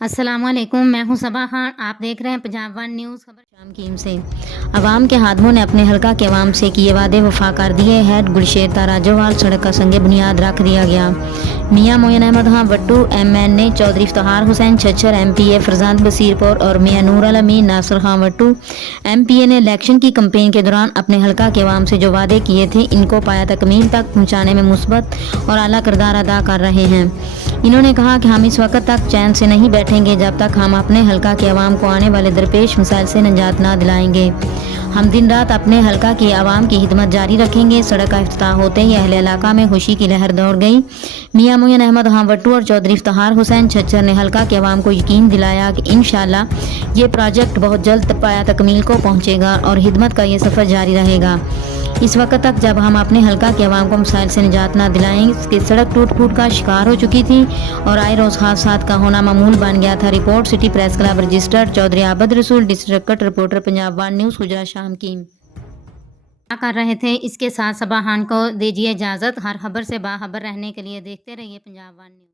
السلام علیکم، میں ہوں صبا خان۔ آپ دیکھ رہے ہیں پنجاب ون نیوز خبر شام کی سے۔ عوام کے ہاتھوں نے اپنے حلقہ کے عوام سے کیے وعدے وفا کر دیے۔ ہیڈ گلشیر تاراجوال سڑک کا سنگ بنیاد رکھ دیا گیا۔ میاں معین احمد خان وٹو ایم این اے، چودھری افتخار حسین چھچر ایم پی اے فرزند بصیر پور اور میاں نور الامین ناصر خان وٹو ایم پی اے نے الیکشن کی کمپین کے دوران اپنے حلقہ کے عوام سے جو وعدے کیے تھے ان کو پایہ تکمیل تک پہنچانے میں مثبت اور اعلیٰ کردار ادا کر رہے ہیں۔ انہوں نے کہا کہ ہم اس وقت تک چین سے نہیں بیٹھیں گے جب تک ہم اپنے حلقہ کے عوام کو آنے والے درپیش مسائل سے نجات نہ دلائیں گے۔ ہم دن رات اپنے حلقہ کی عوام کی خدمت جاری رکھیں گے۔ سڑک کا افتتاح ہوتے ہی اہل علاقہ میں خوشی کی لہر دوڑ گئی۔ میاں معین احمد خان وٹو اور چودھری افتخار حسین چھچر نے حلقہ کے عوام کو یقین دلایا کہ انشاءاللہ یہ پروجیکٹ بہت جلد پایہ تکمیل کو پہنچے گا اور خدمت کا یہ سفر جاری رہے گا۔ اس وقت تک جب ہم اپنے حلقہ کے عوام کو مسائل سے نجات نہ دلائیں کہ سڑک ٹوٹ پھوٹ کا شکار ہو چکی تھی اور آئے روز حادثات کا ہونا معمول بن گیا تھا۔ Report city press club registered Chaudhry Abid Rasool district reporter Punjab one news Gujrat شام کی کر رہے تھے۔ اس کے ساتھ صبا خان کو دیجیے اجازت۔ ہر خبر سے باخبر رہنے کے لیے دیکھتے رہیے پنجاب ون نیوز۔